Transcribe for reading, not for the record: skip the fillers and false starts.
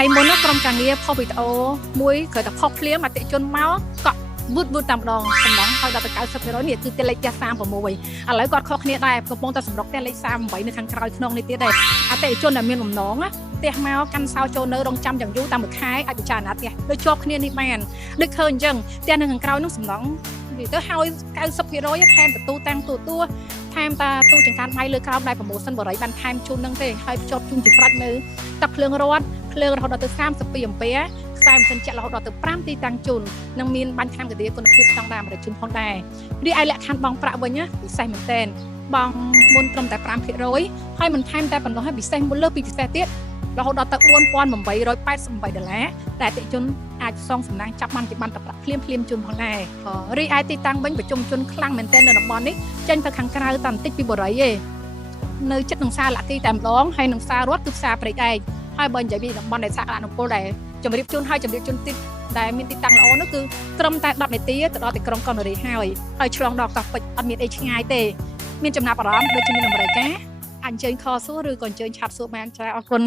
ថ្ងៃមុនណាក្រុមការងារផុសវីដេអូមួយគ្រាន់តែផុសភ្លាមអតិជនមកក៏វូតតាមម្ដងសំឡងហើយដល់ទៅ90%នេះគឺផ្ទះលេខ36ឥឡូវគាត់ខុសគ្នាដែរកំពុងតែសម្រុកផ្ទះលេខ38នៅខាងក្រោយក្នុងនេះទៀតដែរអតិជនដែលមានបំណងណាផ្ទះមកកាន់សោចូលនៅរងចាំយ៉ាងយូរតាមមួយខែអាចពិចារណាផ្ទះដូចជាប់គ្នានេះបានដូចឃើញអញ្ចឹងផ្ទះនៅខាងក្រោយនោះសំឡងនិយាយទៅហើយ90%ថែមបន្ទូតាំងទូថែមតាទូចង្កានដៃលើក្រោមដែរប្រម៉ូសិនបរិយបានថែមជូននឹងទេហើយភ្ជាប់ជូនជាស្រេចនៅទឹកភ្លើងរត់ភ្លើងរហូតដល់ទៅ32អាំពែខ្សែម៉ាស៊ីនចាក់រហូតដល់ទៅ5ទីតាំងជូននិងមានបាញ់ថ្នាំកាឌីគុណភាពស្តង់ដារ100ជូនផងដែររីឯលក្ខខណ្ឌបង់ប្រាក់វិញណាពិសេសមែនទែនបងមុនត្រឹមតែ 5% ហើយមិនថែមតែប៉ុណ្ណោះហើយពិសេសមុនលើពីពិសេសទៀតរហូតដល់ទៅ$4888តែអតិជនអាចសងសំណាងចាប់បានជាបានតែប្រាក់ភ្លាមជូនផងដែររីឯទីតាំងវិញប្រជុំជនខ្លាំងមែនទែននៅតំបន់នេះចេញទៅខាងក្រៅតែបន្តិចពីបរិយាឯងនៅចិត្តនឹងផ្សារលក្ខីតែម្ដងហើយនឹងផ្សាររត់គឺផ្សារព្រៃដែកហើយបើនិយាយពីតំបន់ដែលសាកលអនុពលដែលជម្រាបជូនទីដែលមានទីតាំងល្អនោះគឺត្រឹមតែ10នាទីទៅដល់ទីក្រុងកោះនរាហើយឆ្លងដល់កោះពេជ្រអត់មានអីឆ្ងាយទេមានចំណាប់អារម្មណ៍ដូចជាមានអមេរិកាអញ្ជើញខសួរឬក៏អញ្ជើញឆាត់សួរបានច្រើនអរគុណ